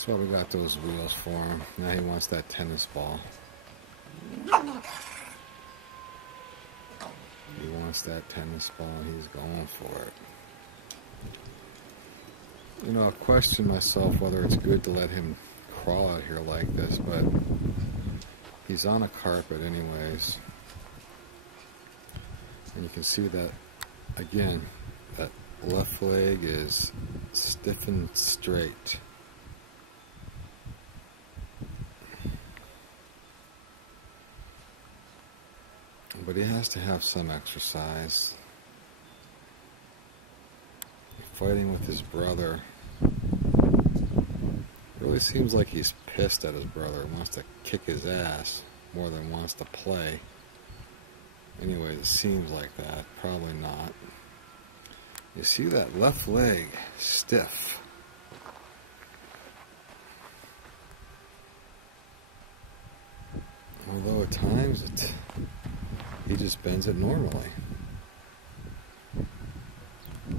That's why we got those wheels for him. Now he wants that tennis ball. He wants that tennis ball and he's going for it. You know, I question myself whether it's good to let him crawl out here like this, but he's on a carpet anyways. And you can see that, again, that left leg is stiff and straight. But he has to have some exercise. Fighting with his brother. Really seems like he's pissed at his brother. Wants to kick his ass more than wants to play. Anyways, it seems like that. Probably not. You see that left leg stiff. Although at times he just bends it normally.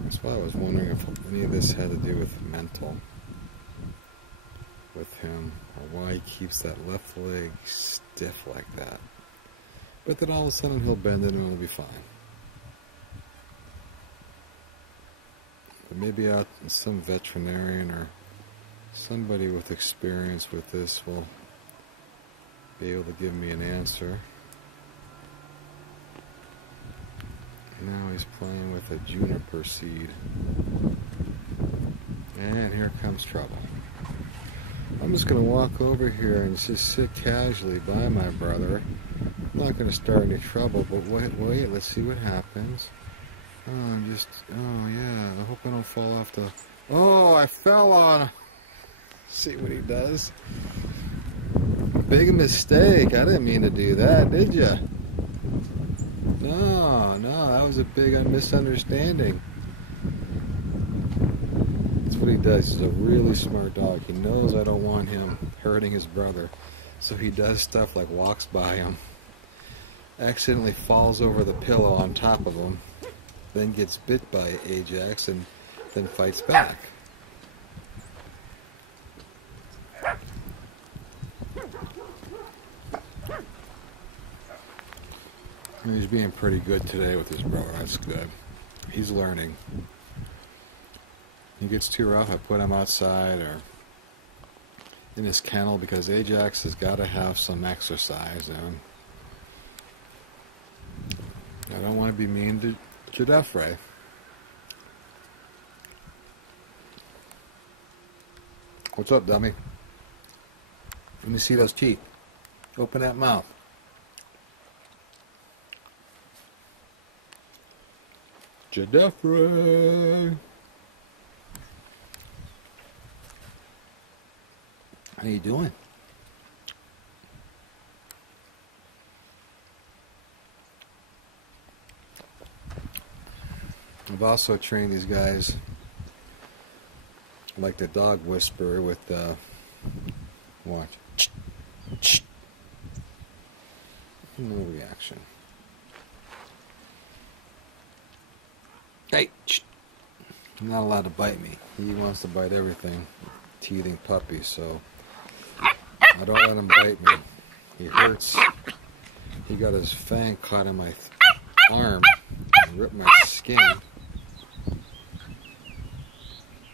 That's why I was wondering if any of this had to do with mental with him, or why he keeps that left leg stiff like that. But then all of a sudden he'll bend it and it'll be fine. But maybe some veterinarian or somebody with experience with this will be able to give me an answer. Now he's playing with a juniper seed. And here comes trouble. I'm just going to walk over here and just sit casually by my brother. I'm not going to start any trouble, but wait, let's see what happens. Oh yeah, I hope I don't fall off the... Oh, I fell on... See what he does. Big mistake. I didn't mean to do that, did ya? No, that was a big misunderstanding. That's what he does. He's a really smart dog. He knows I don't want him hurting his brother. So he does stuff like walks by him, accidentally falls over the pillow on top of him, then gets bit by Ajax and then fights back. He's being pretty good today with his brother. That's good. He's learning. He gets too rough, I put him outside or in his kennel because Ajax has got to have some exercise. And I don't want to be mean to Djedefre. What's up, dummy? Let me see those teeth. Open that mouth. Djedefre. How you doing? I've also trained these guys like the dog whisperer with watch. No reaction. Hey, you're not allowed to bite me. He wants to bite everything. Teething puppy, so I don't let him bite me. He hurts. He got his fang caught in my arm and ripped my skin.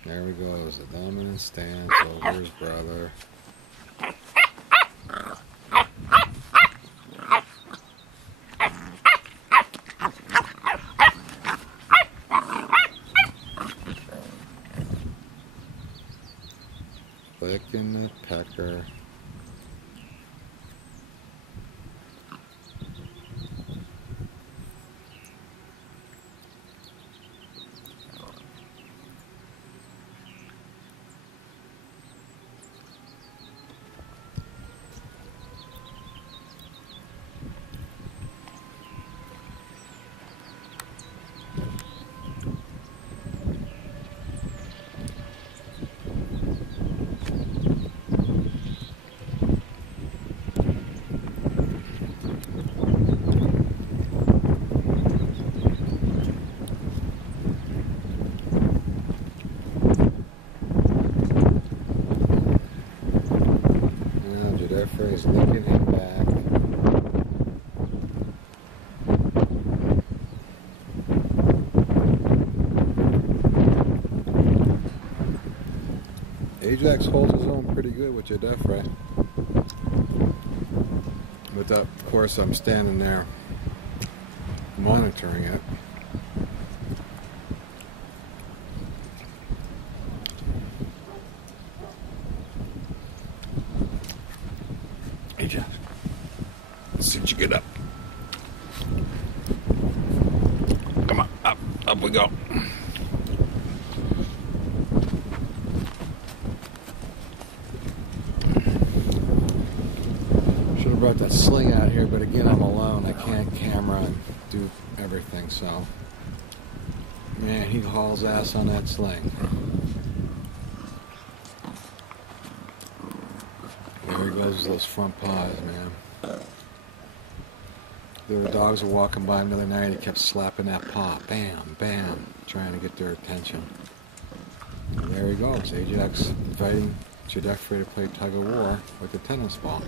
There we go. It was a dominant stance over his brother. Licking the pecker. is licking him back. Ajax holds his own pretty good with Djedefre. But of course I'm standing there monitoring it. Ajax, let's see what you get up. Come on, up we go. Should have brought that sling out here, but again, I'm alone. I can't camera and do everything, so man, he hauls ass on that sling. There he goes with those front paws, man. The other dogs were walking by him the other night. He kept slapping that paw, bam, bam, trying to get their attention. And there he goes, Ajax inviting Djedefre to play tug-of-war with the tennis ball.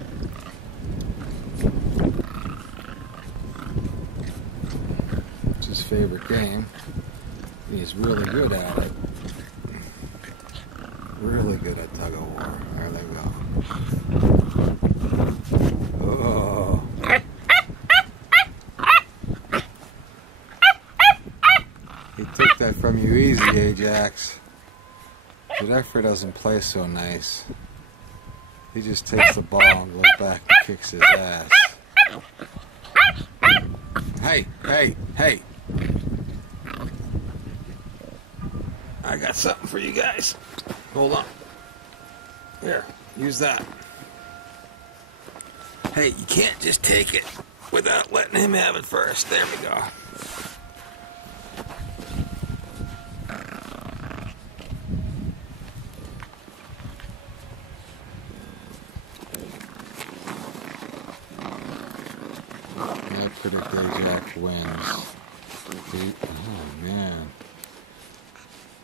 It's his favorite game. He's really good at it. Really good at tug-of-war. There they go. Oh. He took that from you easy, Ajax. Djedefre doesn't play so nice. He just takes the ball and goes back and kicks his ass. Hey, hey, hey. I got something for you guys. Hold on. Here, use that. Hey, you can't just take it without letting him have it first. There we go. I predict Ajax wins. Oh man.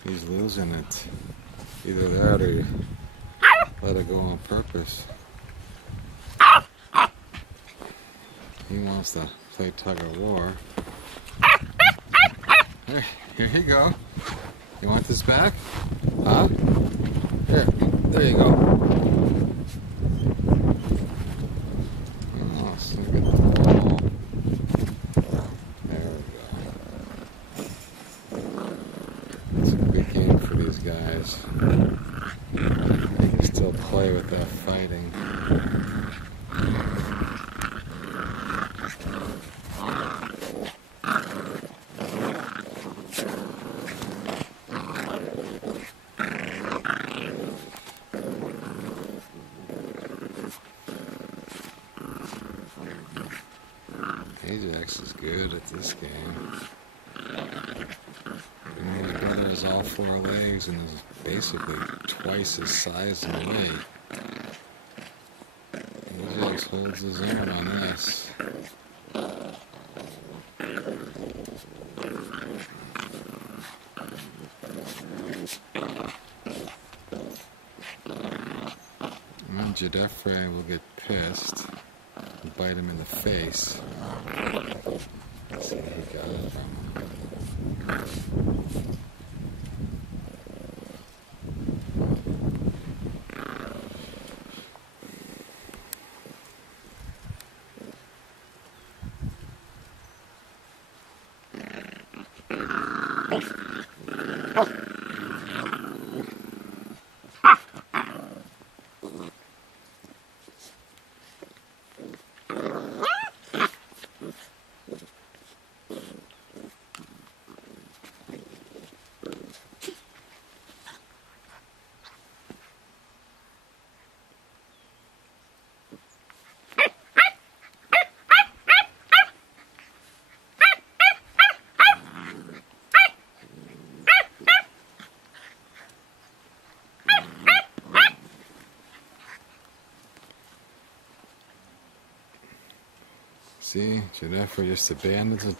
He's losing it. Either that or you let it go on purpose. He wants to play tug-of-war. Here you go. You want this back? Huh? Here, there you go. Oh, so look at the ball. There we go. It's a big game for these guys. They can still play with that fighting. Ajax is good at this game. And his brother has all four legs and is basically twice his size and weight. Ajax holds his own on this. And Djedefre will get pissed and bite him in the face. Let's see where he got it from. See, Djedefre just abandons a